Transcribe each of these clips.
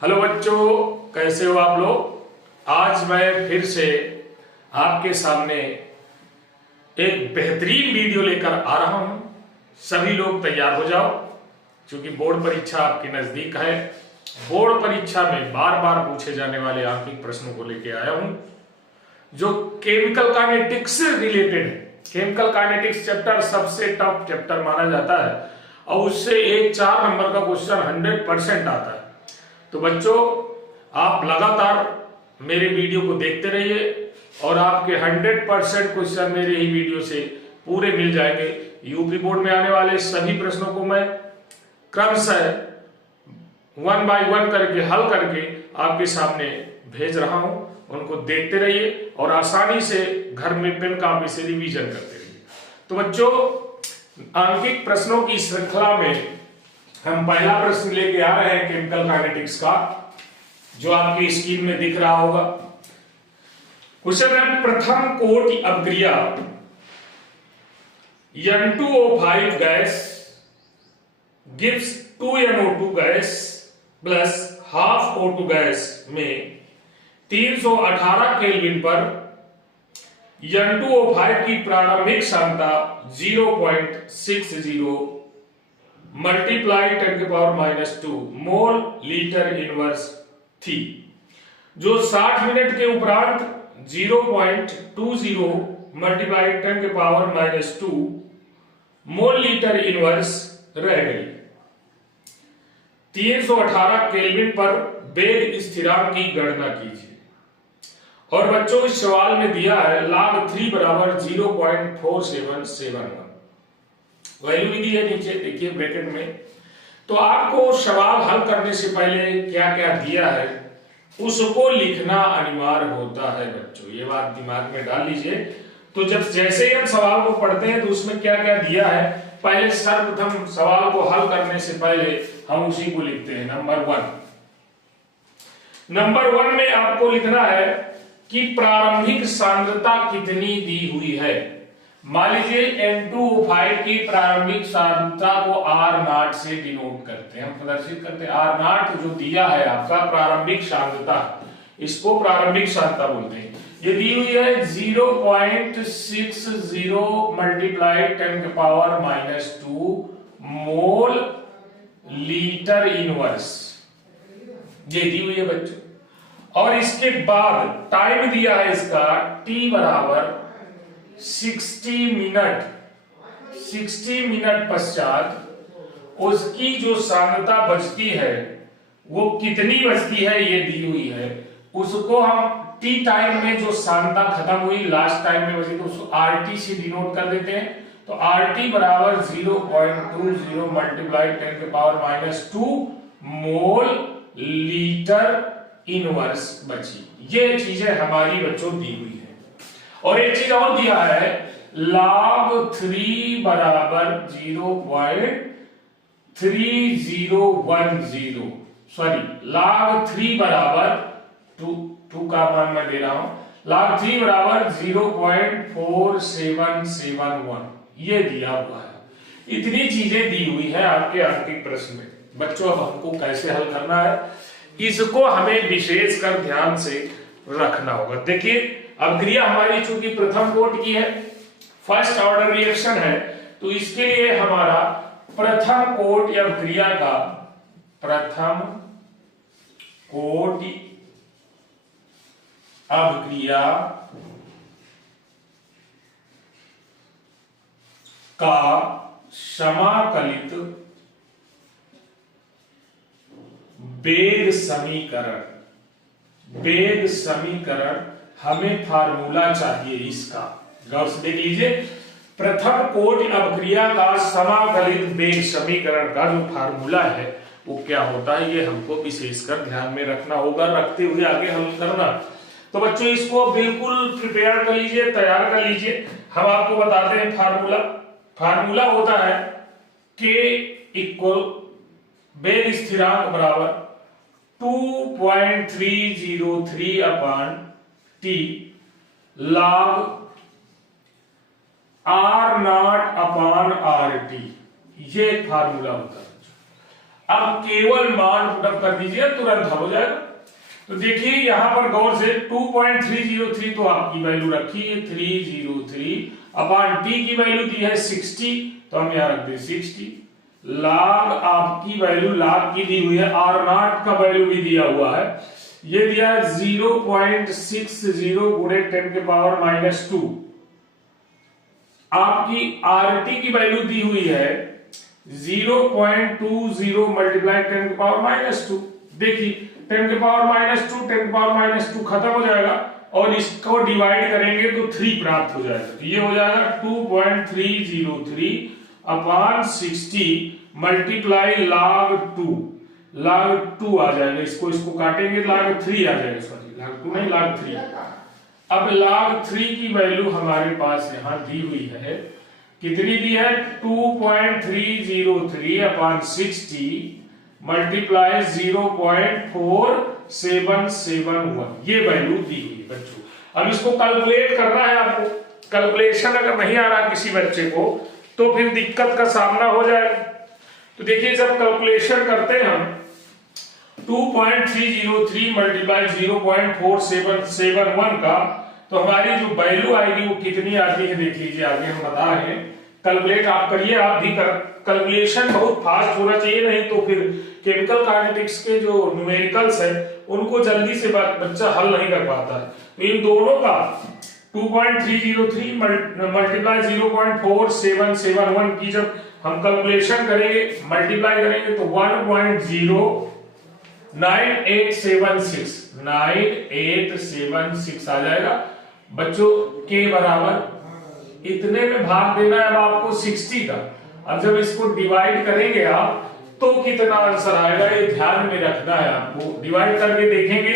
Hello बच्चों, कैसे हो आप लोग। आज मैं फिर से आपके सामने एक बेहतरीन वीडियो लेकर आ रहा हूं। सभी लोग तैयार हो जाओ, क्योंकि बोर्ड परीक्षा आपके नजदीक है। बोर्ड परीक्षा में बार बार पूछे जाने वाले आंतरिक प्रश्नों को लेके आया हूं, जो केमिकल काइनेटिक्स से रिलेटेड है। केमिकल काइनेटिक्स चैप्टर सबसे टफ चैप्टर माना जाता है और उससे एक 4 नंबर का क्वेश्चन 100% आता है। तो बच्चों, आप लगातार मेरे वीडियो को देखते रहिए और आपके 100% क्वेश्चन मेरे ही वीडियो से पूरे मिल जाएंगे। यूपी बोर्ड में आने वाले सभी प्रश्नों को मैं क्रमशः 1 बाय 1 करके हल करके आपके सामने भेज रहा हूं। उनको देखते रहिए और आसानी से घर में पेन कॉपी से रिवीजन करते रहिए। तो बच्चों, आंकिक प्रश्नों की श्रृंखला में हम पहला प्रश्न लेके आ रहे हैं केमिकल काइनेटिक्स का, जो आपकी स्क्रीन में दिख रहा होगा। क्वेश्चन है, प्रथम कोटि अपक्रिया N2O5 gas gives 2NO2 gas plus half O2 gas में 318 केल्विन पर N2O5 की प्रारंभिक सांद्रता 0.60 मल्टीप्लाई 10⁻² मोल लीटर इनवर्स थी, जो 60 मिनट के उपरांत 0.20 मल्टीप्लाई 10⁻² मोल लीटर इनवर्स रह गई। 318 केल्विन पर वेग स्थिरांक की गणना कीजिए। और बच्चों, इस सवाल में दिया है log 3 बराबर 0.4771। वैल्यू भी दी है नीचे, देखिए ब्रैकेट में। तो आपको सवाल हल करने से पहले क्या क्या दिया है उसको लिखना अनिवार्य होता है बच्चों, ये बात दिमाग में डाल लीजिए। तो जब जैसे ही हम सवाल को पढ़ते हैं तो उसमें क्या क्या दिया है, पहले सर्वप्रथम सवाल को हल करने से पहले हम उसी को लिखते हैं। नंबर 1 में आपको लिखना है कि प्रारंभिक सांद्रता कितनी दी हुई है। मान लीजिए N2O5 की प्रारंभिक सांद्रता को R0 से डिनोट करते हैं, हम प्रदर्शित करते हैं। R0 जो दिया है आपका प्रारंभिक सांद्रता, इसको प्रारंभिक सांद्रता बोलते हैं। ये दी हुई है 0.60 मल्टीप्लाई 10⁻² मोल लीटर इनवर्स, ये दी हुई है बच्चों। और इसके बाद टाइम दिया है इसका T बराबर 60 मिनट पश्चात उसकी जो सांद्रता बचती है वो कितनी बचती है, ये दी हुई है। उसको हम टी टाइम में जो सांद्रता खत्म हुई लास्ट टाइम में बची, तो उसको RT से डिनोट कर देते हैं। तो RT बराबर 0.20 मल्टीप्लाई 10⁻² मोल लीटर इनवर्स बची। ये चीजें हमारी बच्चों दी हुई है। और एक चीज और दिया है, log 3 बराबर 0.3010, सॉरी log 3 बराबर 2 का मान मैं दे रहा हूं, log 3 बराबर 0.4771, ये दिया हुआ है। इतनी चीजें दी हुई है आपके आंकिक प्रश्न में। बच्चों, अब हमको कैसे हल करना है, इसको हमें विशेष कर ध्यान से रखना होगा। देखिए, अपक्रिया हमारी चूंकि प्रथम कोटि की है, फर्स्ट ऑर्डर रिएक्शन है, तो इसके लिए हमारा प्रथम कोटि अपक्रिया का प्रथम कोटि अपक्रिया का समाकलित वेग समीकरण हमें फार्मूला चाहिए इसका। गौर से देख लीजिए, प्रथम कोटि अपक्रिया का समाकलित वेग समीकरण का जो फार्मूला है वो क्या होता है, ये हमको विशेषकर ध्यान में रखना होगा, रखते हुए आगे हल करना। तो बच्चों, इसको बिल्कुल प्रिपेयर कर लीजिए, तैयार कर लीजिए। हम आपको बताते हैं फार्मूला होता है K इक्वल वेग स्थिरांक बराबर 2.303 upon T log R0 upon RT, ये फार्मूला होता है। अब केवल मान पुटअप कर दीजिए, तुरंत हल हो जाएगा। तो देखिए यहां पर गौर से 2.303 तो आपकी वैल्यू रखी है 303 अपॉन टी की वैल्यू दी है 60, तो हम यहां रख दें 60। लाग आपकी वैल्यू लाग की दी हुई है, आर नॉट का वैल्यू भी दिया हुआ है, ये दिया 0.60 गुणे 10 के पावर -2। आपकी आरटी की वैल्यू दी हुई है 0.20 मल्टीप्लाई 10 के पावर -2। देखिए 10 के पावर -2 10 के पावर -2 खत्म हो जाएगा और इसको डिवाइड करेंगे तो 3 प्राप्त हो जाएगा। तो ये हो जाएगा 2.303 अपॉन 60 मल्टीप्लाई log 2 आ जाएगा। इसको काटेंगे log 3 आ जाएगा, सॉरी log 2 नहीं log 3। अब log 3 की वैल्यू हमारे पास यहां दी हुई है, कितनी दी है 2.303 अपॉन 60 मल्टीप्लाई 0.4771, ये वैल्यू दी हुई है बच्चों। अब इसको कैलकुलेट करना है आपको। कैलकुलेशन अगर नहीं आ रहा किसी बच्चे को तो फिर दिक्कत का सामना हो जाएगा। तो देखिए जब कैलकुलेशन करते हैं हम 2.303 मल्टीप्लाई 0.4771 का, तो हमारी जो वैल्यू आएगी वो कितनी आती है देख लीजिए, आगे हम बता रहे हैं। कैलकुलेट आप करिए, आप भी कैलकुलेशन बहुत फास्ट होना चाहिए, नहीं तो फिर केमिकल काइनेटिक्स के जो न्यूमेरिकल्स है उनको जल्दी से बच्चा हल नहीं कर पाता है। तो इन दोनों का 2.303 मल्टीप्लाई 0.4771 की जब हम कैलकुलेशन करेंगे, मल्टीप्लाई करेंगे तो 1.09876 आ जाएगा बच्चों। के बराबर इतने में भाग देना है अब आपको 60 का। अब जब इसको डिवाइड करेंगे आप तो कितना आंसर आएगा ये ध्यान में रखना है आपको। डिवाइड करके देखेंगे,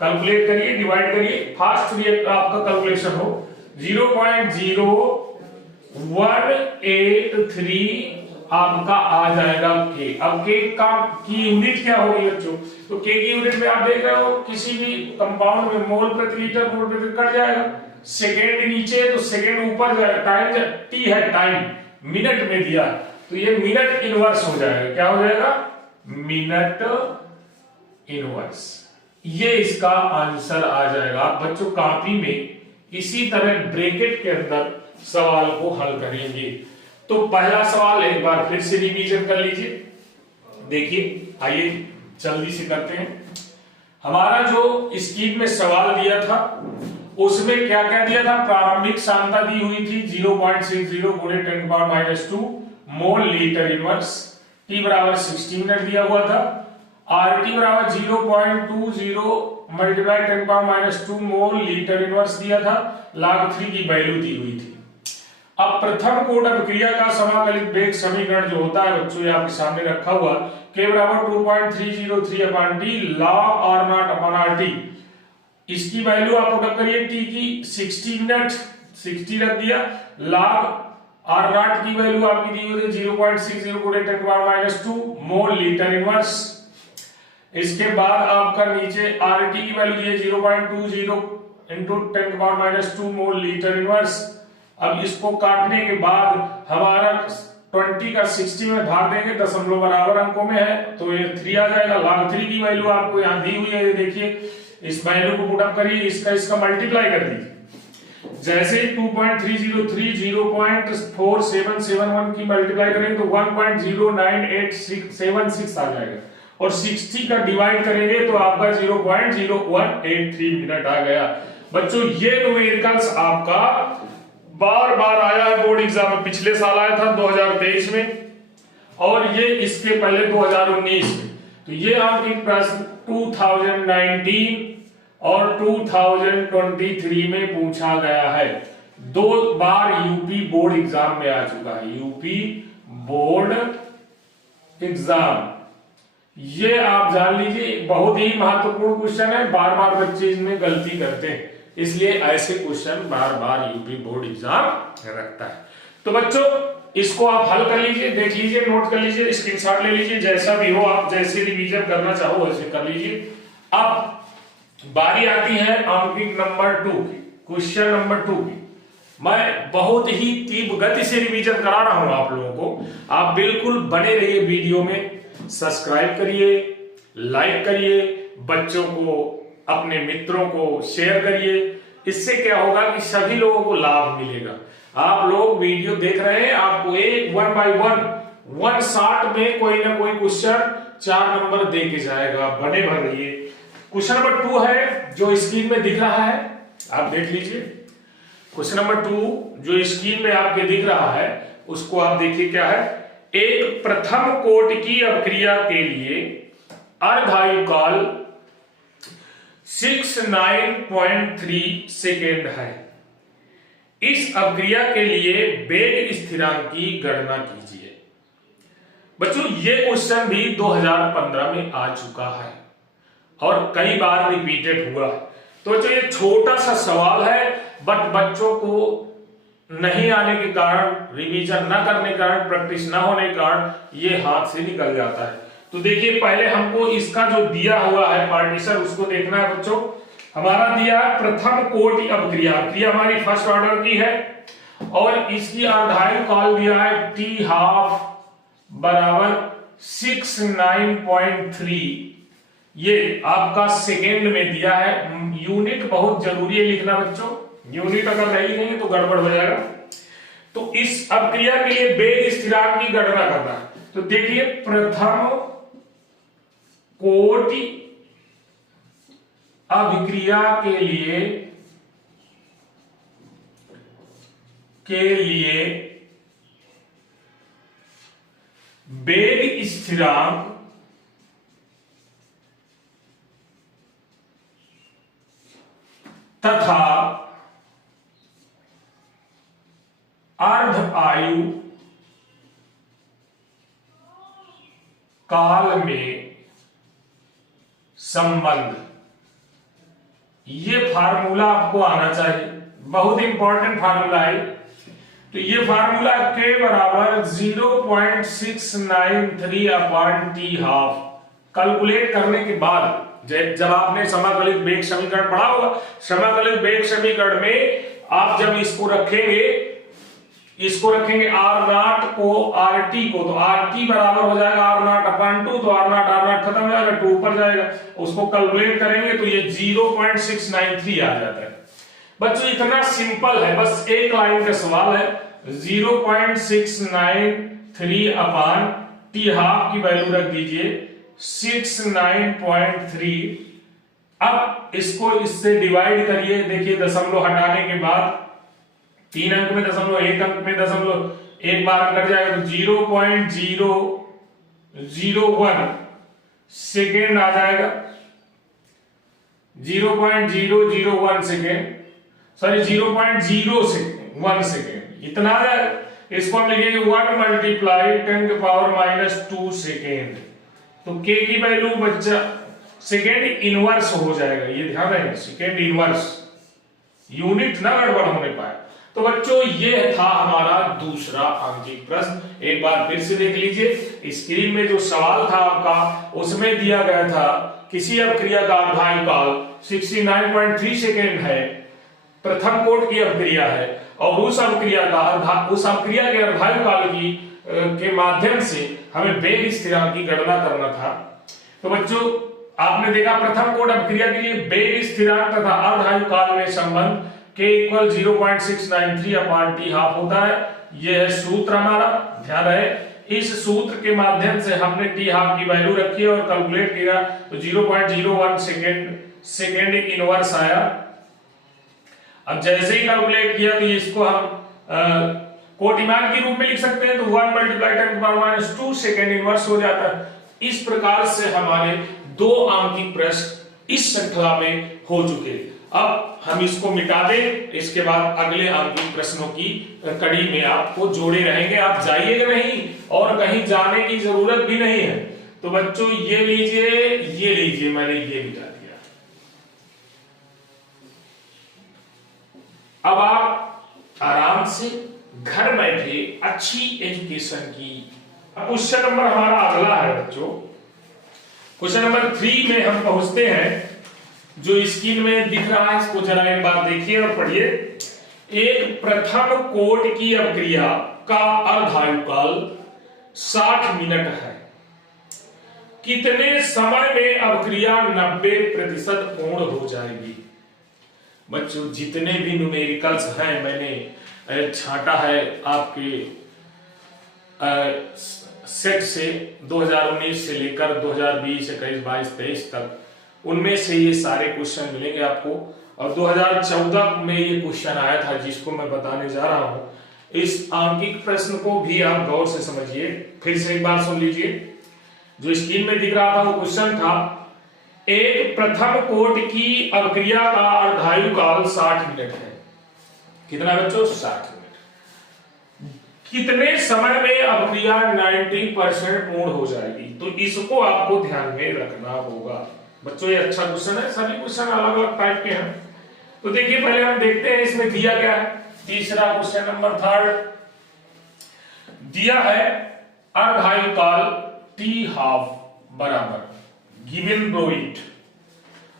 कैलकुलेट करिए, डिवाइड करिए, फास्ट रिएक्ट आपका कैलकुलेशन हो। 0.0183 आपका आ जाएगा के। अब के का की यूनिट क्या होगी बच्चों? तो के की यूनिट में आप देख रहे हो किसी भी कंपाउंड में मोल प्रति लीटर मोल प्रति लीटर कट जाएगा। सेकेंड नीचे है तो सेकेंड ऊपर जाएगा, टाइम टी है, टाइम मिनट में दिया तो ये मिनट इनवर्स हो जाएगा। क्या हो जाएगा? Minute inverse. ये इसका आंसर आ जाएगा। आप बच्चों कॉपी में इसी तरह ब्रैकेट के अंदर सवाल को हल करेंगे। तो पहला सवाल एक बार फिर से रिवीजन कर लीजिए। देखिए आइए जल्दी से करते हैं। हमारा जो स्कीम में सवाल दिया था उसमें क्या क्या दिया था? प्रारंभिक सांद्रता दी हुई थी 0.60 गुणे 10⁻² मोल लीटर इनवर्स, टी बराबर 60 मिनट दिया हुआ था। आरटी बराबर 0.20 मल्टीप्लाई 10⁻² मोल लीटर इनवर्स दिया था। log 3 की वैल्यू दी हुई थी। अब प्रथम कोट अभिक्रिया का समाकलित वेग समीकरण जो होता है बच्चों, ये आपके सामने रखा हुआ, के बराबर 2.303 upon T log r0 upon rt। इसकी वैल्यू आप पुट करिए, टी की 60 मिनट 60 रख दिया, log r0 की वैल्यू आपकी दी हुई है 0.60 गुणे 10⁻² मोल लीटर इनवर्स। इसके बाद आपका नीचे rt की वैल्यू दी है 0.20 इंटू 10⁻² मोल लीटर इनवर्स। अब इसको काटने के बाद हमारा 20 का 60 में भाग देंगे, दशमलव बराबर अंकों में है तो ये 3 आ जाएगा। log 3 की वैल्यू आपको यहाँ दी हुई है, ये देखिए, इस वैल्यू को पुट अप करिए, इसका मल्टीप्लाई कर दीजिए। जैसे 2.303 0.4771 की मल्टीप्लाई करेंगे तो 1.09876 आ जाएगा और 60 का डिवाइड करेंगे तो आपका 0.0183 मिनट आ गया। बच्चों ये न्यूमेरिकल्स आपका बार बार आया है बोर्ड एग्जाम में। पिछले साल आया था 2023 में और ये इसके पहले 2019 में। तो ये आपकी प्रश्न 2019 और 2023 में पूछा गया है। 2 बार यूपी बोर्ड एग्जाम में आ चुका है, यूपी बोर्ड एग्जाम। ये आप जान लीजिए बहुत ही महत्वपूर्ण क्वेश्चन है। बार बार बच्चे इसमें गलती करते हैं, इसलिए ऐसे क्वेश्चन बार बार यूपी बोर्ड एग्जाम रखता है। तो बच्चों इसको आप हल कर लीजिए, देख लीजिए, नोट कर लीजिए, स्क्रीनशॉट ले लीजिए, जैसा भी हो आप जैसे रिवीजन करना चाहो वैसे कर लीजिए। अब बारी आती है अंकित नंबर 2 की, क्वेश्चन नंबर 2 की। मैं बहुत ही तीव्र गति से रिवीजन करा रहा हूं आप लोगों को, आप बिल्कुल बने रहिए वीडियो में। सब्सक्राइब करिए, लाइक करिए, बच्चों को, अपने मित्रों को शेयर करिए। इससे क्या होगा कि सभी लोगों को लाभ मिलेगा। आप लोग वीडियो देख रहे हैं, आपको एक 1 बाय 1 शॉट में कोई ना कोई क्वेश्चन 4 नंबर दे के जाएगा। बने भर रहिए। क्वेश्चन नंबर 2 है जो स्क्रीन में दिख रहा है, आप देख लीजिए। क्वेश्चन नंबर 2 जो स्क्रीन में आपके दिख रहा है उसको आप देखिए क्या है। एक प्रथम कोटि की अपक्रिया के लिए अर्धायु काल 69.3 सेकेंड है। इस अपक्रिया के लिए वेग स्थिरांक की गणना कीजिए। बच्चों ये क्वेश्चन भी 2015 में आ चुका है और कई बार रिपीटेड हुआ। तो बच्चों ये छोटा सा सवाल है, बट बच्चों को नहीं आने के कारण, रिवीजन न करने के कारण, प्रैक्टिस न होने के कारण ये हाथ से निकल जाता है। तो देखिए पहले हमको इसका जो दिया हुआ है पार्टीशन उसको देखना है बच्चों। हमारा दिया है प्रथम कोटि अपक्रिया, अपक्रिया हमारी फर्स्ट ऑर्डर की है और इसकी अर्धायु काल दिया है t½ बराबर 69.3। ये आपका सेकेंड में दिया है। यूनिट बहुत जरूरी है लिखना बच्चों, यूनिट अगर नहीं लिखेंगे तो गड़बड़ हो जाएगा। तो इस अपक्रिया के लिए वेग स्थिरांक की गणना करना है। तो देखिए प्रथम कोटि अभिक्रिया के लिए वेग स्थिरांक तथा अर्ध आयु काल में संबंध, ये फार्मूला आपको आना चाहिए, बहुत इंपॉर्टेंट फार्मूला है। तो ये फार्मूला के बराबर 0.693 अपॉन t½ कैलकुलेट करने के बाद जब आपने समाकलित वेग समीकरण पढ़ा होगा, समाकलित वेग समीकरण में आप जब इसको रखेंगे r0 को rt को, तो rt बराबर हो जाएगा r0 अपॉन 2, तो r0 खत्म हो जाएगा, 2 ऊपर जाएगा, उसको कैलकुलेट करेंगे तो ये 0.693 आ जाता है। बच्चों इतना सिंपल है, बस एक लाइन का सवाल है। 0.693 अपॉन t½ की वैल्यू रख दीजिए 69.3। अब इसको इससे डिवाइड करिए। देखिए दशमलव हटाने के बाद 3 अंक में दशमलव, 1 अंक में दशमलव, एक बार कट जाएगा तो 0.001 सेकेंड आ जाएगा। 0.001 सेकेंड, सॉरी 0.01 सेकेंड इतना आ जाएगा। इसको हम लिखेंगे 1 × 10⁻² सेकेंड। तो k की वैल्यू बच्चा सेकेंड इनवर्स हो जाएगा, ये ध्यान रखें, सेकेंड इनवर्स, यूनिट ना गड़बड़ होने पाए। तो बच्चों ये था हमारा दूसरा आंशिक प्रश्न। एक बार फिर से देख लीजिए। स्क्रीन में जो सवाल था आपका उसमें दिया गया था किसी अपक्रिया का अर्धायु काल 69.3 सेकेंड है, प्रथम कोटि की अपक्रिया है और उस अपक्रिया के अर्धायु काल की के माध्यम से हमें वेग स्थिरांक की गणना करना था। तो बच्चों आपने देखा प्रथम कोटि अपक्रिया के लिए वेग स्थिरांक तथा अर्धायु काल में संबंध k = 0.693 अपॉन t½ होता है। यह है सूत्र हमारा, ध्यान रहे। इस सूत्र के माध्यम से हमने t½ की वैल्यू रखी और कैलकुलेट किया तो 0.01 सेकेंड इनवर्स आया। अब जैसे ही कैलकुलेट किया तो इसको हम कोटिमान के रूप में लिख सकते हैं, तो 1 × 10⁻² सेकेंड इनवर्स हो जाता है। इस प्रकार से हमारे 2 आंकिक प्रश्न इस श्रृंखला में हो चुके। अब हम इसको मिटा दें, इसके बाद अगले आंकिक प्रश्नों की कड़ी में आपको जोड़े रहेंगे। आप जाइएगा नहीं और कहीं जाने की जरूरत भी नहीं है। तो बच्चों ये लीजिए, मैंने ये मिटा दिया। अब आप आराम से घर बैठे अच्छी एजुकेशन की। अब क्वेश्चन नंबर हमारा अगला है बच्चों, क्वेश्चन नंबर 3 में हम पहुंचते हैं। जो स्क्रीन में दिख रहा है इसको जरा एक बार देखिए और पढ़िए। एक प्रथम कोटि की अपक्रिया का अर्धायु काल 60 मिनट है। कितने समय में अभिक्रिया 90% पूर्ण हो जाएगी। बच्चों जितने भी न्यूमेरिकल्स हैं मैंने छांटा है आपके सेट से 2019 से लेकर 2020, 21, 22, 23 तक, उनमें से ये सारे क्वेश्चन मिलेंगे आपको। और 2014 में ये क्वेश्चन आया था जिसको मैं बताने जा रहा हूं। इस आंकिक प्रश्न को भी आप गौर से समझिए, फिर से एक बार सुन लीजिए। जो स्क्रीन में दिख रहा था वो क्वेश्चन था, एक प्रथम कोट की अभिक्रिया का अर्धायु काल 60 मिनट है। कितना बच्चों? 60 मिनट। कितने समय में अभिक्रिया 90% पूर्ण हो जाएगी? तो इसको आपको ध्यान में रखना होगा बच्चों। ये अच्छा क्वेश्चन है, सभी क्वेश्चन अलग अलग टाइप के हैं। तो देखिए पहले हम देखते हैं इसमें दिया क्या है। तीसरा क्वेश्चन नंबर 3 दिया है, अर्धायु काल टी हाफ बराबर गिवन ब्रो इट।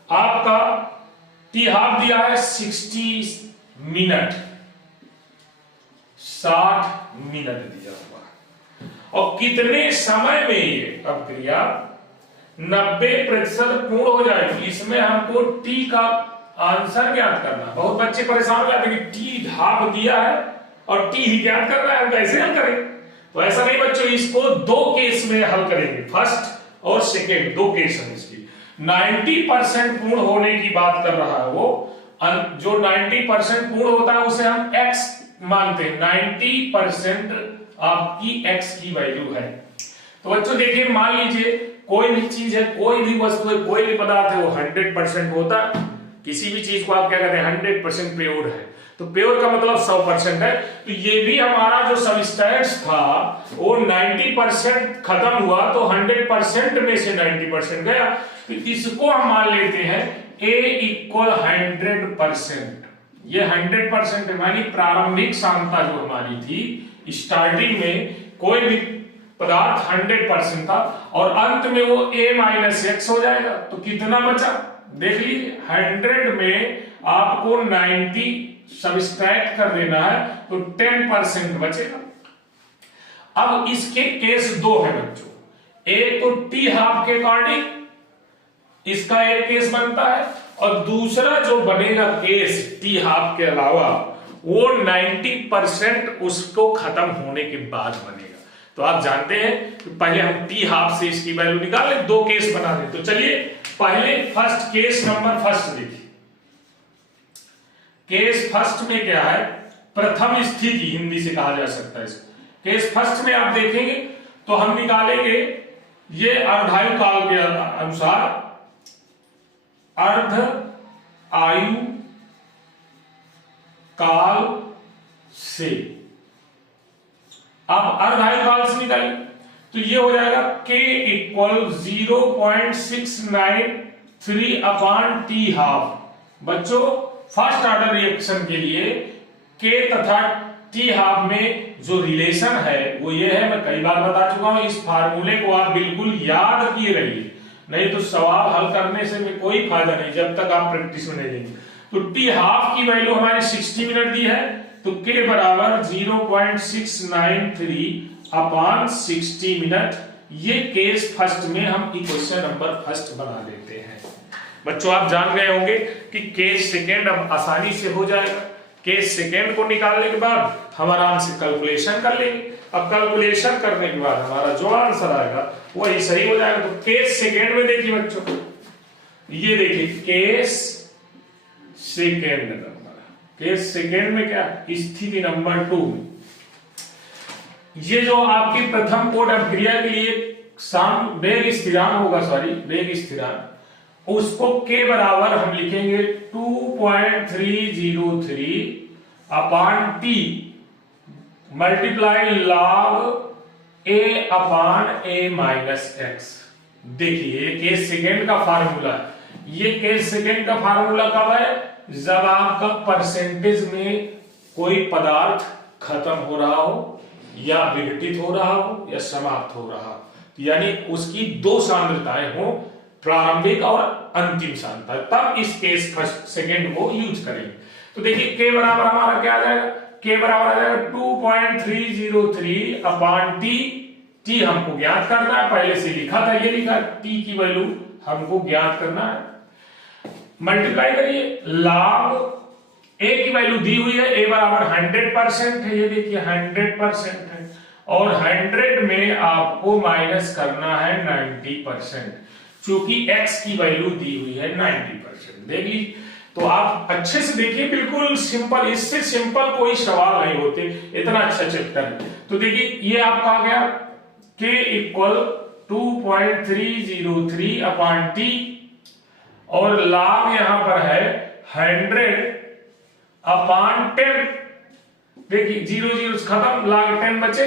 आपका टी हाफ दिया है 60 मिनट, 60 मिनट दिया हुआ। और कितने समय में ये अभिक्रिया 90% पूर्ण हो जाएगी? इसमें हमको टी का आंसर ज्ञात करना। बहुत बच्चे परेशान हो जाते हैं कि टी हाफ दिया है और टी ही ज्ञात करना है, हम कैसे हल करें? तो ऐसा नहीं बच्चों, इसको दो केस में हल करेंगे, फर्स्ट और सेकेंड, दो केस है इसकी। 90% पूर्ण होने की बात कर रहा है वो। जो 90% पूर्ण होता है उसे हम x मानते हैं। 90% आपकी x की वैल्यू है। तो बच्चों देखिए, मान लीजिए कोई भी चीज है, कोई भी वस्तु है, कोई भी पदार्थ है, वो 100% होता है। किसी भी चीज को आप क्या कहते हैं? 100% प्योर है। तो प्योर का मतलब 100% है। तो ये भी हमारा जो सबस्टेंस था वो 90% खत्म हुआ, तो 100% में से 90% गया। तो इसको हम मान लेते हैं A = 100%। ये 100% है, मानी प्रारंभिक सांद्रता जो हमारी थी स्टार्टिंग में, कोई भी पदार्थ 100% था और अंत में वो A - x हो जाएगा। तो कितना बचा देख लीजिए, 100 में आपको 90 सब्सट्रैक्ट कर देना है, तो 10% बचेगा। अब इसके केस दो है बच्चों। एक तो टी हाफ के अकॉर्डिंग इसका एक केस बनता है, और दूसरा जो बनेगा केस टी हाफ के अलावा, वो 90% उसको खत्म होने के बाद बनेगा। तो आप जानते हैं कि पहले हम टी हाफ से इसकी वैल्यू निकाले, दो केस बना दे। तो चलिए पहले फर्स्ट केस नंबर फर्स्ट देखिए। केस फर्स्ट में क्या है? प्रथम स्थिति हिंदी से कहा जा सकता है इसको। केस फर्स्ट में आप देखेंगे तो हम निकालेंगे ये अर्धायु काल के अनुसार अर्ध आयु काल से। अब अर्धायु काल से निकालिए तो ये हो जाएगा k = 0.693/t½ बच्चों फर्स्ट ऑर्डर रिएक्शन के लिए k तथा t½ में जो रिलेशन है वो ये है, मैं कई बार बता चुका हूं। इस फार्मूले को आप बिल्कुल याद किए रहिए, नहीं तो सवाल हल करने से में कोई फायदा नहीं जब तक आप प्रैक्टिस में नहीं लेंगे। तो t½ की वैल्यू हमारी 60 मिनट दी है, तो k = 0.693/60 मिनट। ये केस फर्स्ट में हम इक्वेशन नंबर फर्स्ट बना लेते हैं। बच्चों आप जान गए होंगे कि केस सेकेंड अब आसानी से हो जाएगा। केस सेकेंड को निकालने के बाद हम आराम से कैलकुलेशन कर लेंगे। अब कैलकुलेशन करने के बाद हमारा जो आंसर आएगा वही सही हो जाएगा। तो केस सेकेंड में देखिए बच्चों, ये देखिए case second number. Case second में क्या? स्थिति नंबर 2। ये जो आपकी प्रथम कोट अभिक्रिया के लिए वेग स्थिरांक होगा, वेग स्थिरांक, उसको के बराबर हम लिखेंगे 2.303/t मल्टीप्लाई log a/a-x। देखिए ये केस सेकेंड का फार्मूला है। ये केस सेकेंड का फार्मूला कब है? जब आपका परसेंटेज में कोई पदार्थ खत्म हो रहा हो या विघटित हो रहा हो या समाप्त हो रहा हो, यानी उसकी दो सांद्रताएं हो, प्रारंभिक और अंतिम सांद्रता, तब इस केस फर्स्ट सेकेंड को यूज करेंगे। तो देखिए के बराबर हमारा क्या आ जाएगा? के बराबर आ जाएगा 2.303/t टी हमको ज्ञात करना है, पहले से लिखा था, ये लिखा टी की वैल्यू हमको ज्ञात करना है। मल्टीप्लाई करिए, log ए की वैल्यू दी हुई है, ए बराबर 100% है, ये देखिए 100% है, और 100 में आपको माइनस करना है 90%, चूंकि x की वैल्यू दी हुई है 90%। देख लीजिए, तो आप अच्छे से देखिए, बिल्कुल सिंपल, इससे सिंपल कोई सवाल नहीं होते, इतना अच्छा चैप्टर है। तो देखिए ये आपका आ गया k इक्वल 2.303 अपॉन टी, और log यहां पर है 100 अपॉन 10। देखिए 0 0 खत्म, log 10 बचे,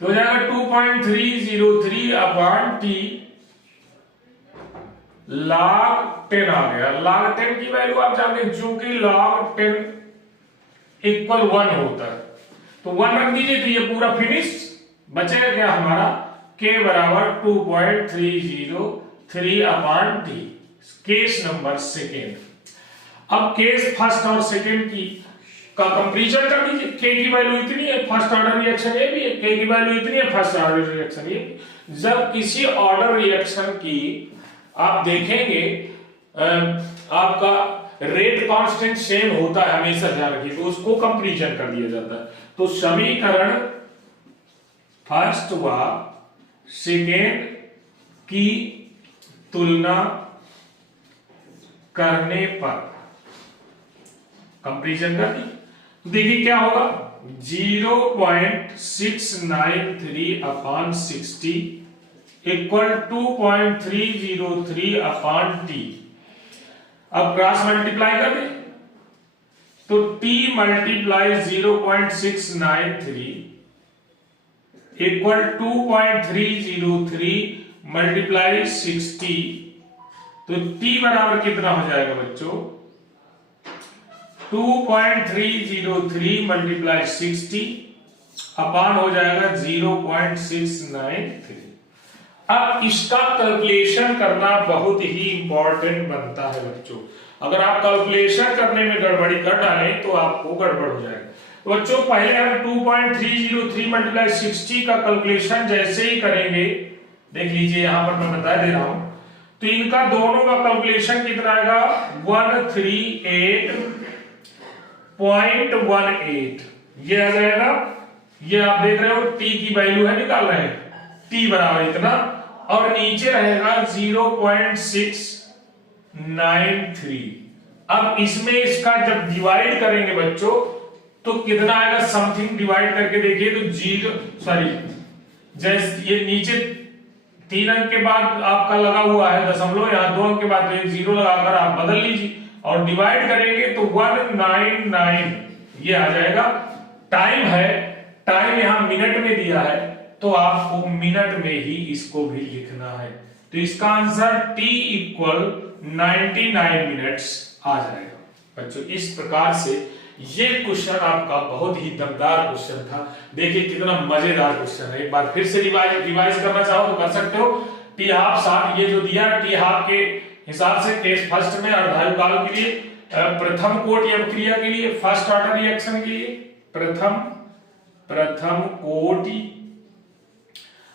तो हो जाएगा 2.303 अपॉन टी, log 10 आ गया। log 10 की वैल्यू आप जानते हैं, चूंकि log 10 इक्वल 1 होता है, तो 1 रख दीजिए, तो ये पूरा फिनिश। बचेगा क्या हमारा, k बराबर 2.303 upon T, case number second. अब केस फर्स्ट और सेकेंड की का कंपैरिजन कर दीजिए। k की वैल्यू इतनी है, फर्स्ट ऑर्डर रिएक्शन ये भी है, k की वैल्यू इतनी है, फर्स्ट ऑर्डर रिएक्शन ये भी। जब किसी ऑर्डर रिएक्शन की आप देखेंगे आपका रेट कांस्टेंट सेम होता है हमेशा, ध्यान रखिए, तो उसको कंपैरिजन कर दिया जाता है। तो समीकरण फर्स्ट व सेकेंड की तुलना करने पर कंपैरिजन कर दी, तो देखिए क्या होगा, 0.693 अपॉन 60 इक्वल 2.303 अपॉन टी। अब क्रॉस मल्टीप्लाई कर दें, तो t मल्टीप्लाई 0.693 इक्वल 2.303 मल्टीप्लाई 60, तो t बराबर कितना हो जाएगा बच्चों, 2.303 मल्टीप्लाई 60 अपान हो जाएगा 0.693। अब इसका कैलकुलेशन करना बहुत ही इंपॉर्टेंट बनता है बच्चों। अगर आप कैलकुलेशन करने में गड़बड़ी कर डालें तो आपको गड़बड़ हो जाएगा। तो बच्चों पहले हम 2.303 मल्टीप्लाई 60 का कैलकुलेशन जैसे ही करेंगे, देख लीजिए यहां पर मैं बता दे रहा हूं, तो इनका दोनों का कैलकुलेशन कितना आएगा, 138.18 ये आ जाएगा। ये आप देख रहे हो t की वैल्यू है, निकाल रहे हैं, t बराबर इतना, और नीचे रहेगा 0.693। अब इसमें इसका जब डिवाइड करेंगे बच्चों तो कितना आएगा, समथिंग डिवाइड करके देखिए तो जैसे ये नीचे 3 अंक के बाद आपका लगा हुआ है दशमलव, यहाँ 2 अंक के बाद तो एक 0 लगाकर आप बदल लीजिए और डिवाइड करेंगे तो 199 ये आ जाएगा। टाइम है, टाइम यहाँ मिनट में दिया है तो आपको मिनट में ही इसको भी लिखना है, तो इसका आंसर t इक्वल 99 मिनट्स आ जाएगा। बच्चों इस प्रकार से ये क्वेश्चन आपका बहुत ही दमदार क्वेश्चन था। देखिए कितना मजेदार क्वेश्चन है, एक बार फिर से रिवाइज करना चाहो तो कर सकते हो। टी हाफ साथ ये जो दिया टी हाफ के हिसाब से केस फर्स्ट में अर्धायु काल के लिए, प्रथम कोट या क्रिया के लिए, फर्स्ट ऑर्डर रिएक्शन के लिए प्रथम कोट,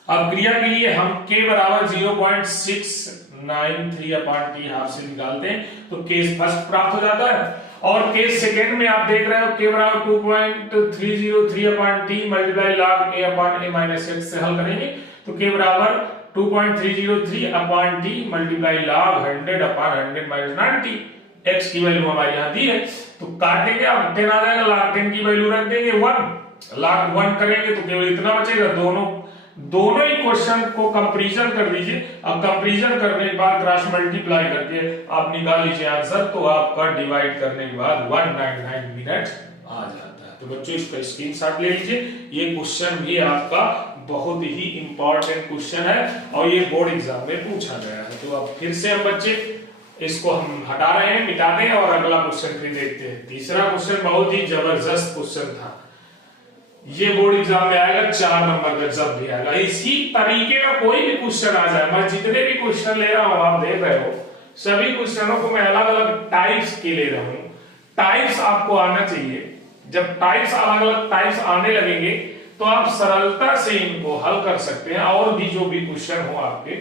अब क्रिया के लिए हम k बराबर 0.693 अपॉन टी हाफ से निकालते हैं तो केस फर्स्ट प्राप्त हो जाता है। और केस सेकेंड में आप देख रहे हो k बराबर 2.303 upon T multiply log a upon a minus x से हल करेंगे तो k बराबर 2.303 upon T multiply log 100 upon 100 minus 90। x की वैल्यू हमारे यहाँ दी है तो काटेंगे, अब 10 आ जाएगा, log 10 की वैल्यू रख देंगे 1, log 1 करेंगे तो केवल इतना बचेगा। दोनों ही क्वेश्चन को कंपैरिजन कर लीजिए। अब कंपैरिजन करने के बाद क्रॉस मल्टीप्लाई करके आप निकाल लीजिए आंसर, तो आपका डिवाइड करने के बाद 199 मिनट आ जाता है। तो बच्चों इसका स्क्रीनशॉट ले लीजिए, ये क्वेश्चन भी आपका बहुत ही इंपॉर्टेंट क्वेश्चन है और ये बोर्ड एग्जाम में पूछा गया है। तो अब फिर से हम बच्चे इसको हम हटा रहे हैं, मिटा दें और अगला क्वेश्चन फिर देखते हैं। तीसरा क्वेश्चन बहुत ही जबरदस्त क्वेश्चन था, ये बोर्ड एग्जाम में आएगा 4 नंबर का जब भी आएगा। इसी तरीके का कोई भी क्वेश्चन आ जाए, मैं जितने भी क्वेश्चन ले रहा हूं आप देख रहे हो, सभी क्वेश्चनों को मैं अलग अलग टाइप्स के ले रहा हूं। टाइप्स आपको आना चाहिए, जब टाइप्स अलग अलग टाइप्स आने लगेंगे तो आप सरलता से इनको हल कर सकते हैं। और भी जो भी क्वेश्चन हो आपके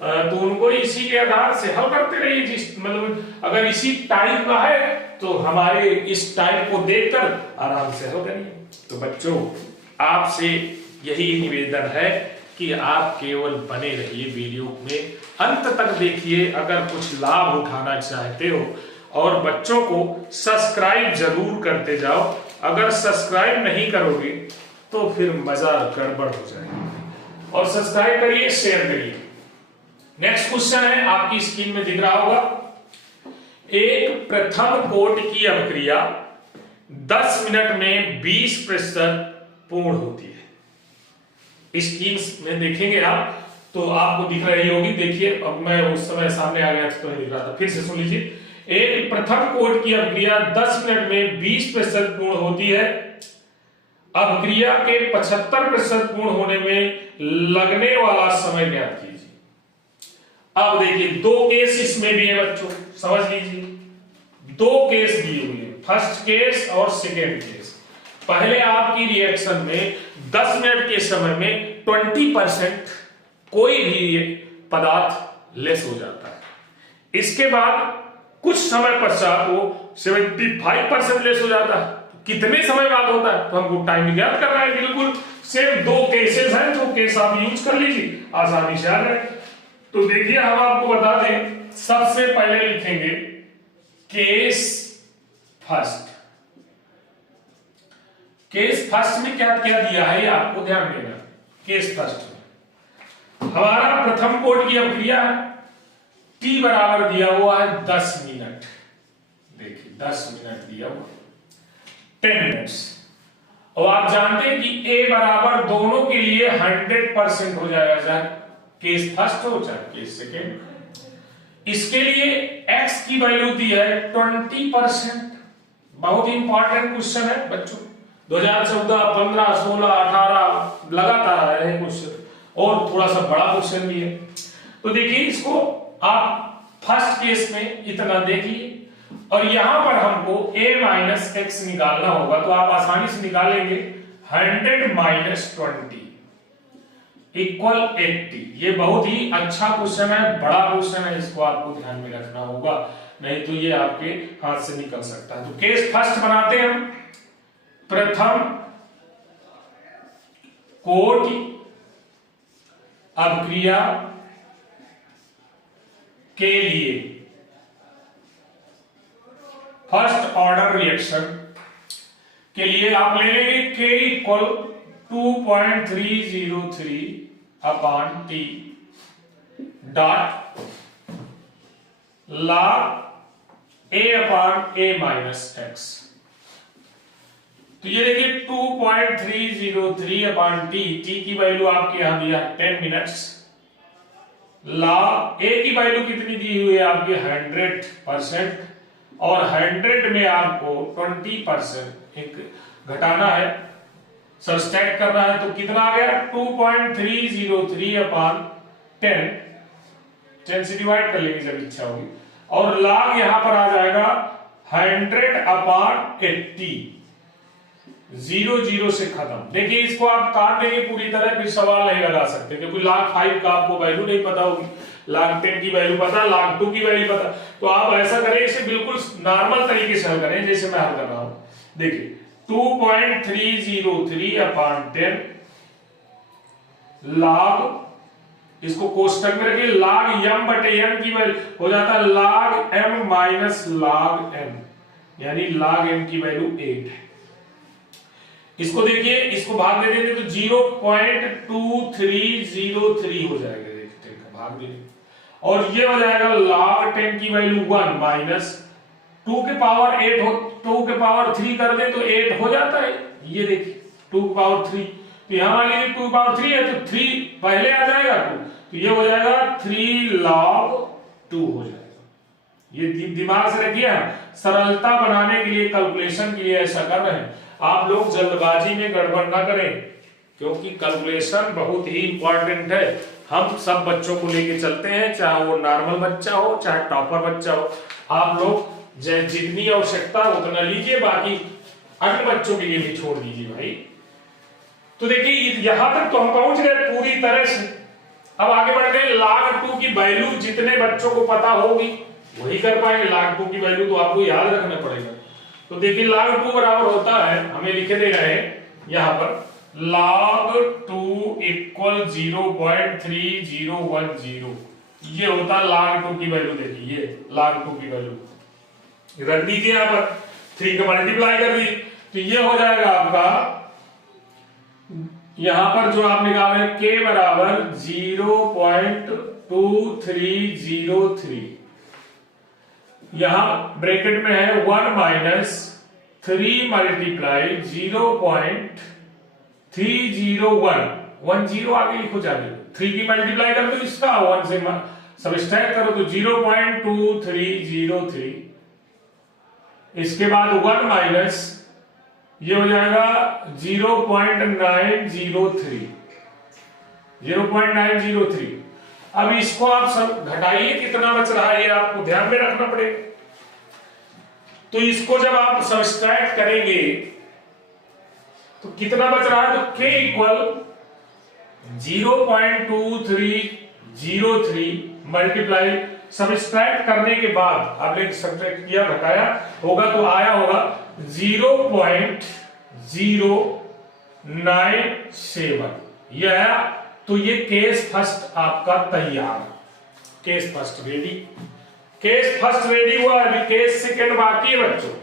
तो उनको इसी के आधार से हल करते रहिए। जिस मतलब अगर इसी टाइप का है तो हमारे इस टाइप को देखकर आराम से हल करिए। तो बच्चों आपसे यही निवेदन है कि आप केवल बने रहिए, वीडियो में अंत तक देखिए अगर कुछ लाभ उठाना चाहते हो। और बच्चों को सब्सक्राइब जरूर करते जाओ। अगर सब्सक्राइब नहीं करोगे तो फिर मजा गड़बड़ हो जाएगी। और सब्सक्राइब करिए, शेयर करिए। नेक्स्ट क्वेश्चन है, आपकी स्क्रीन में दिख रहा होगा। एक प्रथम कोट की अभिक्रिया 10 मिनट में 20% पूर्ण होती है। स्क्रीन में देखेंगे आप तो आपको दिख रही होगी। देखिए, अब मैं उस समय सामने आ गया तो नहीं दिख रहा था, फिर से सुन लीजिए। एक प्रथम कोट की अभिक्रिया 10 मिनट में 20% पूर्ण होती है। अभिक्रिया के 75% पूर्ण होने में लगने वाला समय ज्ञात कीजिए। अब देखिए, दो केस इसमें भी है बच्चों, समझ लीजिए। दो केस दिए हुए हैं, फर्स्ट केस और सेकेंड केस। पहले आपकी रिएक्शन में 10 मिनट के समय में 20% कोई भी पदार्थ लेस हो जाता है। इसके बाद कुछ समय पश्चात वो 75% लेस हो जाता है। कितने समय बाद होता है तो हमको टाइम ज्ञात करना है। बिल्कुल सिर्फ दो केसेस हैं, तो केस आप यूज कर लीजिए, आसानी से आ जाए। तो देखिए, हम आपको बता दें, सबसे पहले लिखेंगे केस फर्स्ट। केस फर्स्ट में क्या क्या दिया है आपको ध्यान देना। केस फर्स्ट में हमारा प्रथम कोट की अभिक्रिया है, टी बराबर दिया हुआ है 10 मिनट। देखिए 10 मिनट दिया हुआ, 10 मिनट्स। और आप जानते हैं कि ए बराबर दोनों के लिए 100% हो जाएगा, चाहे केस फर्स्ट हो चाहे केस सेकेंड। इसके लिए x की वैल्यू दी है 20%। बहुत ही इंपॉर्टेंट क्वेश्चन है बच्चों, 2014, 15, 16, 18 लगातार आ रहे हैं क्वेश्चन, और थोड़ा सा बड़ा क्वेश्चन भी है। तो देखिए, इसको आप फर्स्ट केस में इतना देखिए, और यहां पर हमको a माइनस एक्स निकालना होगा। तो आप आसानी से निकालेंगे 100 माइनस 20 इक्वल 80। ये बहुत ही अच्छा क्वेश्चन है, बड़ा क्वेश्चन है, इसको आपको ध्यान में रखना होगा, नहीं तो ये आपके हाथ से निकल सकता है। तो केस फर्स्ट बनाते हैं हम। प्रथम कोट अभिक्रिया के लिए फर्स्ट ऑर्डर रिएक्शन के लिए आप ले लेंगे k equal 2.303 upon T dot log a upon a minus x. तो ये देखिए 2.303 अपॉन टी, टी की वैल्यू आपके यहां दिया 10 मिनट्स। log a की वैल्यू कितनी दी हुई है आपके 100%, और 100 में आपको 20% एक घटाना है, सब्सट्रैक्ट करना है। तो कितना आ गया 2.303 अपॉन 10 से डिवाइड कर लेंगे जब इच्छा होगी, और log यहां पर आ जाएगा 100 अपॉन 80, 0 से खत्म। देखिए, इसको आप काट देंगे पूरी तरह, फिर सवाल नहीं लगा सकते, क्योंकि log 5 का आपको वैल्यू नहीं पता होगी, log 10 की वैल्यू पता, log 2 की वैल्यू पता। तो आप ऐसा करें, इसे बिल्कुल नॉर्मल तरीके से हल करें जैसे मैं हल कर रहा हूं। देखिए 2.303 अपॉन 10 log, इसको कोष्टक में रखिए, log m बटे m की वैल्यू हो जाता है log m minus log m, यानी log m की वैल्यू 8 है। इसको देखिए, इसको भाग दे देंगे तो 0.2303 हो जाएगा। देखिए भाग देंगे, और ये हो जाएगा log 10 की वैल्यू 1 माइनस 2 के पावर 8 हो, 2 के पावर 3 कर दे तो 8 हो जाता है। ये देखिए 2 के पावर 3, तो यहां मान लीजिए 2 के पावर 3 है तो 3 पहले आ जाएगा 2, तो ये हो जाएगा 3 log 2 हो जाएगा। ये दिमाग से रखिए, सरलता बनाने के लिए, कैलकुलेशन के लिए ऐसा कर रहे हैं। आप लोग जल्दबाजी में गड़बड़ ना करें, क्योंकि कैलकुलेशन बहुत ही इंपॉर्टेंट है। हम सब बच्चों को लेके चलते हैं, चाहे वो नॉर्मल बच्चा हो चाहे टॉपर बच्चा हो। आप लोग जितनी आवश्यकता उतना लीजिए, बाकी अन्य बच्चों के लिए भी छोड़ दीजिए भाई। तो देखिए यहां तक तो हम पहुंच गए पूरी तरह से। अब आगे बढ़ते हैं, log 2 की वैल्यू जितने बच्चों को पता होगी वही कर पाएंगे। log 2 की वैल्यू तो आपको याद रखना पड़ेगा। तो देखिए log 2 बराबर होता है, हमें लिखे दे रहे हैं यहां पर log 2 इक्वल 0.3010। ये होता है log 2 की वैल्यू। देखिए ये log 2 की वैल्यू रख दीजिए यहां पर, 3 का मल्टीप्लाई कर दीजिए तो ये हो जाएगा आपका यहां पर जो आप निकाले k बराबर 0.2303, यहां ब्रैकेट में है 1 माइनस 3 मल्टीप्लाई 0.301, 10 आगे लिखो जाके, 3 की मल्टीप्लाई कर दो इसका 1 से सबट्रैक्ट करो तो 0.2303, इसके बाद 1 माइनस ये हो जाएगा 0.903। अब इसको आप सब घटाइए, कितना बच रहा है ये आपको ध्यान में रखना पड़ेगा। तो इसको जब आप सबट्रैक्ट करेंगे तो कितना बच रहा है, तो k इक्वल 0.2303 मल्टीप्लाई सबट्रैक्ट करने के बाद आपने सबट्रैक्ट किया घटाया होगा तो आया होगा 0.097। यह तो ये केस फर्स्ट आपका तैयार, case first ready. Case first ready हुआ, अभी केस सेकंड बाकी है बच्चों।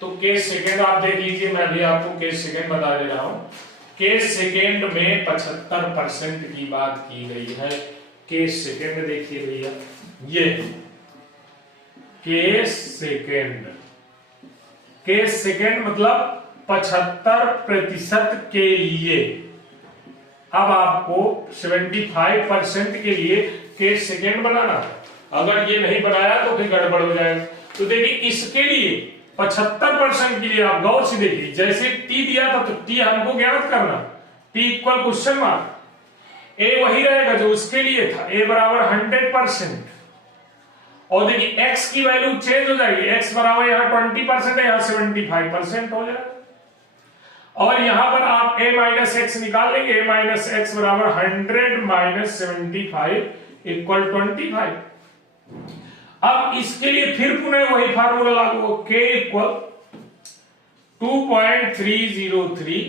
तो केस सेकंड आप देख लीजिए, मैं अभी आपको केस सेकंड बता दे रहा हूं। केस सेकंड में 75% की बात की गई है। केस सेकंड देखिए भैया, ये केस सेकंड मतलब 75% के लिए। अब आपको 75% के लिए केस सेकंड बनाना है। अगर ये नहीं बनाया तो फिर गड़बड़ हो जाएगा। तो देखिए इसके लिए 75% के लिए आप गौर से देखिए, जैसे टी दिया था तो टी हमको ज्ञात करना, टी इक्वल क्वेश्चन मार्क, ए वही रहेगा जो उसके लिए था, ए बराबर 100%। और देखिए x की वैल्यू चेंज हो जाएगी, x बराबर यहाँ 20% है, यहाँ 75% हो जाएगा। और यहां पर आप a माइनस एक्स निकाल लेंगे, a माइनस एक्स बराबर 100 माइनस 75 इक्वल 25। अब इसके लिए फिर पुनः वही फार्मूला लागू हो, k equal 2.303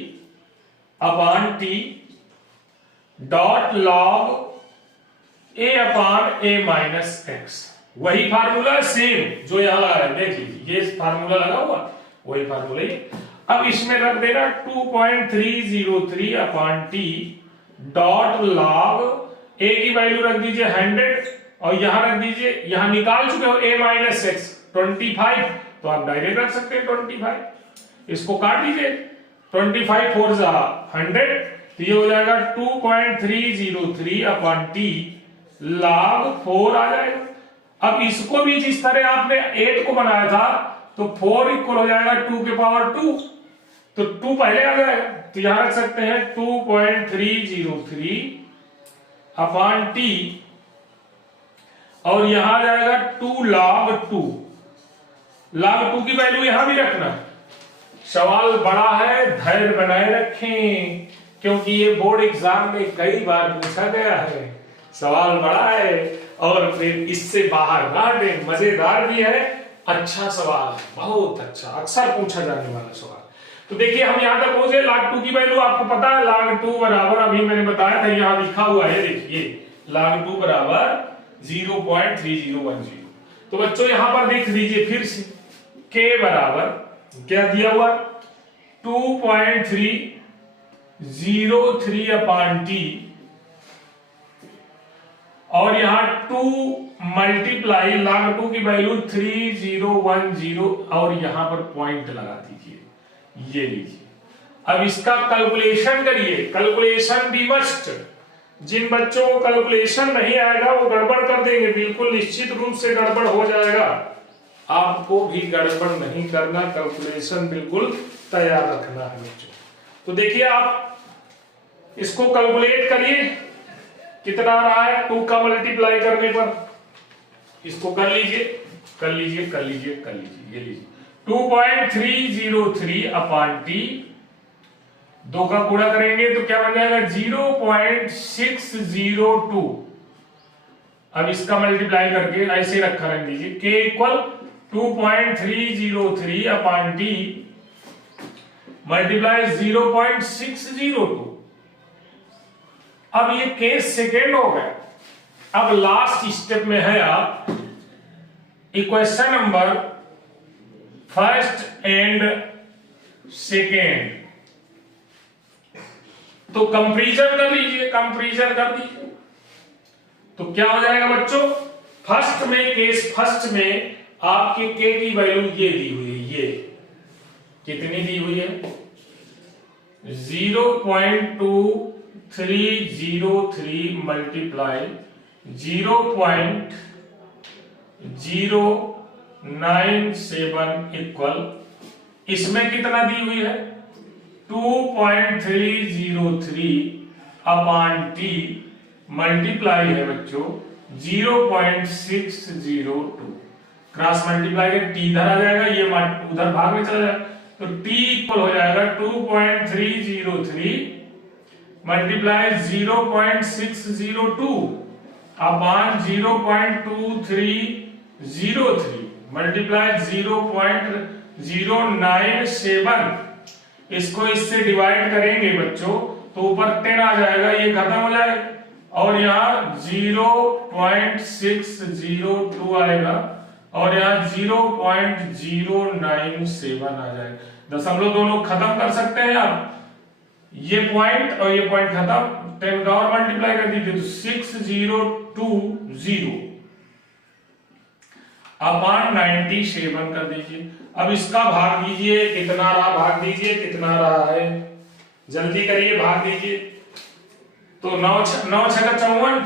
upon t dot log a upon a minus x. वही फार्मूला सेम जो यहां लगा है, देख लीजिए ये फार्मूला लगा हुआ, वही फार्मूला ही। अब इसमें रख देना 2.303 upon T dot log a की वैल्यू रख दीजिए 100 और यहां रख दीजिए, यहां निकाल चुके हो a माइनस एक्स 25, तो आप डायरेक्ट रख सकते हैं 25। इसको काट दीजिए, 25 4 100, तो ये हो जाएगा 2.303 अपॉन टी लॉग 4 आ जाएगा। अब इसको भी जिस तरह आपने 8 को बनाया था तो 4 इक्वल हो जाएगा 2 के पावर 2, तो 2 पहले आ जाएगा, तो यहां रख सकते हैं 2.303 अपॉन टी और यहां आ जाएगा 2 log 2। log 2 की वैल्यू यहां भी रखना। सवाल बड़ा है, धैर्य बनाए रखें, क्योंकि ये बोर्ड एग्जाम में कई बार पूछा गया है। सवाल बड़ा है और फिर इससे बाहर ना दे, मजेदार भी है, अच्छा सवाल, बहुत अच्छा, अक्सर पूछा जाने वाला सवाल। तो देखिए हम यहां तक पहुंचे, log 2 की वैल्यू आपको पता है, log 2 बराबर अभी मैंने बताया था, यहां लिखा हुआ है, देखिए log 2 बराबर 0.3010। तो बच्चों यहां पर देख लीजिए फिर से, k बराबर क्या दिया हुआ 2.303 अपॉन टी और यहां 2 मल्टीप्लाई log 2 की वैल्यू 3010 और यहां पर पॉइंट लगा दीजिए, ये लीजिए। अब इसका कैलकुलेशन करिए, कैलकुलेशन भी मस्ट। जिन बच्चों को कैलकुलेशन नहीं आएगा वो गड़बड़ कर देंगे, बिल्कुल निश्चित रूप से गड़बड़ हो जाएगा। आपको भी गड़बड़ नहीं करना, कैलकुलेशन बिल्कुल तैयार रखना है बच्चों। तो देखिए आप इसको कैलकुलेट करिए, कितना आ रहा है 2 का मल्टीप्लाई करने पर, इसको कर लीजिए, कर लीजिए, कर लीजिए, कर लीजिए, ये लीजिए 2.303 अपॉन टी 2 का गुणा करेंगे तो क्या बन जाएगा 0.602। अब इसका मल्टीप्लाई करके ऐसे रखा रख दीजिए, k equal 2.303 upon t multiply 0.602। अब ये k सेकेंड हो गया। अब लास्ट स्टेप में है आप equation number first and second, तो कंपैरिजन कर लीजिए, कंपैरिजन कर दीजिए। तो क्या हो जाएगा बच्चों, फर्स्ट में केस फर्स्ट में आपके के की वैल्यू ये दी हुई है, ये कितनी दी हुई है 0.2303 मल्टीप्लाई 0.097 इक्वल, इसमें कितना दी हुई है 2.303 अपॉन टी मल्टीप्लाई है बच्चों 0.602। क्रॉस मल्टीप्लाई के टी इधर आ जाएगा, ये उधर भाग में चला जाएगा, तो टी इक्वल हो जाएगा 2.303 मल्टीप्लाई 0.602 अपॉन 0.2303 मल्टीप्लाई 0.097। इसको इससे डिवाइड करेंगे बच्चों तो ऊपर 10 आ जाएगा, ये खत्म हो जाएगा और यहाँ 0.602 आएगा और यहाँ 0.097 आ जाएगा। दशमलव दोनों खत्म कर सकते हैं आप, ये पॉइंट और ये पॉइंट खत्म, 10 का और मल्टीप्लाई कर दीजिए तो 6020 अपॉन 97 कर दीजिए। अब इसका भाग दीजिए, कितना रहा भाग दीजिए, कितना रहा है जल्दी करिए, भाग दीजिए। तो 9 6 का 54,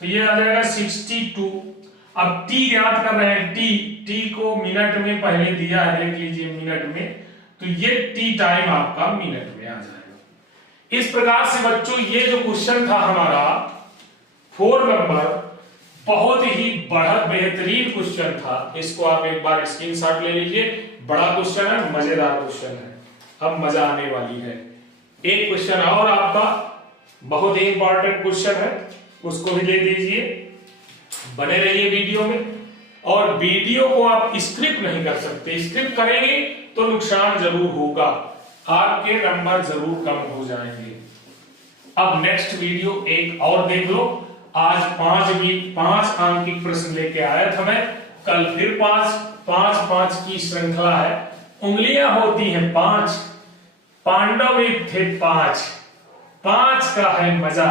तो ये आ जाएगा 62। अब टी ज्ञात कर रहे हैं, टी को मिनट में पहले दिया है, देख लीजिए मिनट में, तो ये टी टाइम आपका मिनट में आ जाएगा। इस प्रकार से बच्चों ये जो क्वेश्चन था हमारा 4 नंबर, बहुत ही बड़ा बेहतरीन क्वेश्चन था। इसको आप एक बार स्क्रीनशॉट ले लीजिए, बड़ा क्वेश्चन है, मजेदार क्वेश्चन है, अब मजा आने वाली है। एक क्वेश्चन और आपका बहुत ही इंपॉर्टेंट क्वेश्चन है, उसको भी ले दीजिए, बने रहिए वीडियो में। और वीडियो को आप स्क्रिप्ट नहीं कर सकते, स्क्रिप्ट करेंगे तो नुकसान जरूर होगा, आपके नंबर जरूर कम हो जाएंगे। अब नेक्स्ट वीडियो एक और देख लो, आज 5 अंक की प्रश्न लेके आया था मैं, कल फिर 5 की श्रृंखला है। उंगलियां होती हैं 5, पांडव एक थे 5 का है मजा,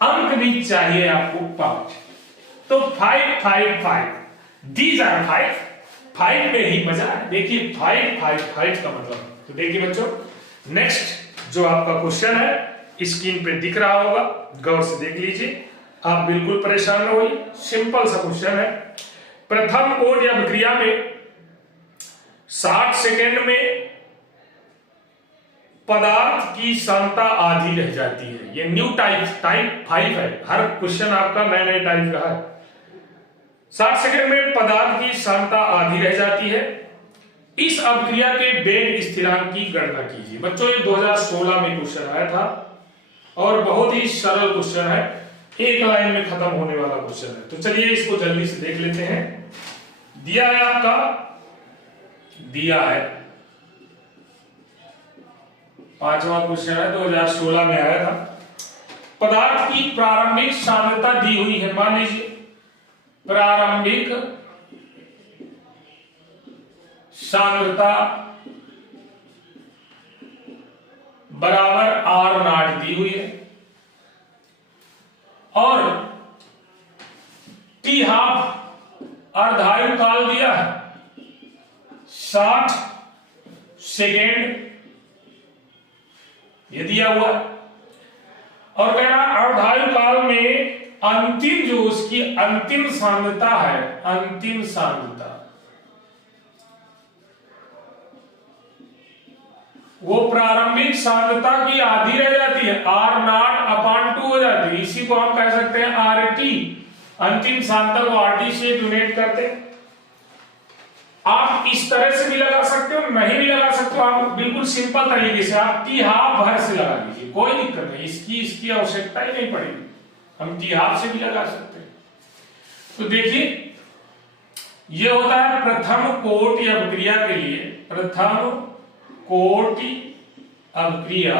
अंक भी चाहिए आपको 5, तो 5 दीज आर 5 में ही मजा है। देखिए 5 का मतलब, तो देखिए बच्चों नेक्स्ट जो आपका क्वेश्चन है स्क्रीन पे दिख रहा होगा, गौर से देख लीजिए, आप बिल्कुल परेशान न होइए, सिंपल सा क्वेश्चन है। प्रथम कोड या प्रक्रिया में 60 सेकेंड में पदार्थ की सांद्रता आधी रह जाती है। ये न्यू टाइप 5 है, हर क्वेश्चन आपका नए टाइप का है। 60 सेकेंड में पदार्थ की सांद्रता आधी रह जाती है, इस अभिक्रिया के वेग स्थिरांक की गणना कीजिए। बच्चों ये 2016 में क्वेश्चन आया था और बहुत ही सरल क्वेश्चन है, एक लाइन में खत्म होने वाला क्वेश्चन है। तो चलिए इसको जल्दी से देख लेते हैं। दिया है आपका, दिया है 5वां क्वेश्चन है, 2016 में आया था। पदार्थ की प्रारंभिक सांद्रता दी हुई है, मान लीजिए प्रारंभिक सांद्रता बराबर R0 दी हुई है और टी हाफ अर्धायु काल दिया है 60 सेकेंड ये दिया हुआ है और कह रहा अर्धायु काल में अंतिम जो उसकी अंतिम सांद्रता है, अंतिम सांद्रता वो प्रारंभिक सांद्रता की आधी रह जाती है, R0/2 हो जाती है। इसी को हम कह सकते हैं RT, अंतिम सांद्रता को RT से डोनेट करते हैं। आप इस तरह से भी लगा सकते हो, नहीं भी लगा सकते हो, आप बिल्कुल सिंपल तरीके से आप टी हाफ भर से लगा लीजिए, कोई दिक्कत नहीं, इसकी आवश्यकता ही नहीं पड़ेगी, हम टी हाफ से भी लगा सकते हैं। तो देखिए ये होता है प्रथम कोटि अभिक्रिया के लिए, प्रथम कोटि अभिक्रिया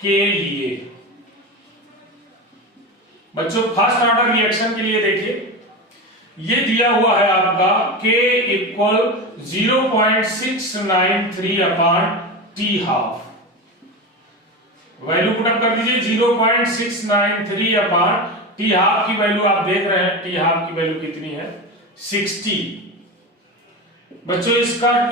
के लिए बच्चों फर्स्ट ऑर्डर रिएक्शन के लिए देखिए ये दिया हुआ है आपका K equal 0.693 upon T half, value put up कर दीजिए 0.693 अपॉन टी हाफ की वैल्यू आप देख रहे हैं, टी हाफ की वैल्यू कितनी है 60। बच्चों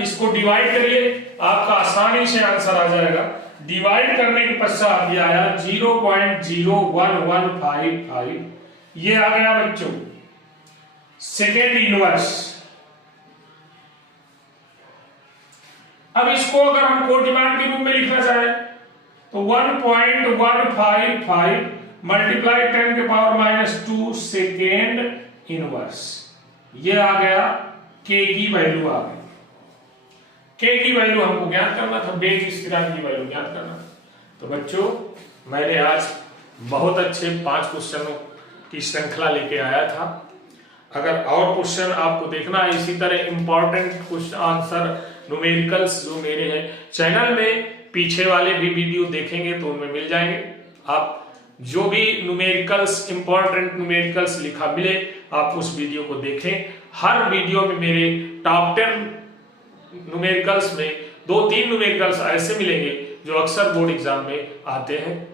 इसको डिवाइड करिए, आपका आसानी से आंसर आ जाएगा। डिवाइड करने के पश्चात ये आया 0.01155, ये आ गया बच्चों सेकेंड इनवर्स। अब इसको अगर हम कोटिमान के रूप में लिखना चाहे तो 1.155 मल्टीप्लाई 10 के पावर -2 सेकेंड इनवर्स, ये आ गया के की वैल्यू आ गई। के की वैल्यू हमको ज्ञात करना था, बेस स्थिरांक की वैल्यू ज्ञात करना। तो बच्चों मैंने आज बहुत अच्छे 5 क्वेश्चनों की श्रृंखला लेके आया था। अगर और क्वेश्चन आपको देखना है इसी तरह इंपॉर्टेंट क्वेश्चन आंसर न्यूमेरिकल्स जो मेरे हैं चैनल में, पीछे वाले भी वीडियो देखेंगे तो उनमें मिल जाएंगे। आप जो भी न्यूमेरिकल्स इंपॉर्टेंट न्यूमेरिकल्स लिखा मिले आप उस वीडियो को देखें। हर वीडियो में मेरे टॉप 10 न्यूमेरिकल्स में 2-3 न्यूमेरिकल्स ऐसे मिलेंगे जो अक्सर बोर्ड एग्जाम में आते हैं।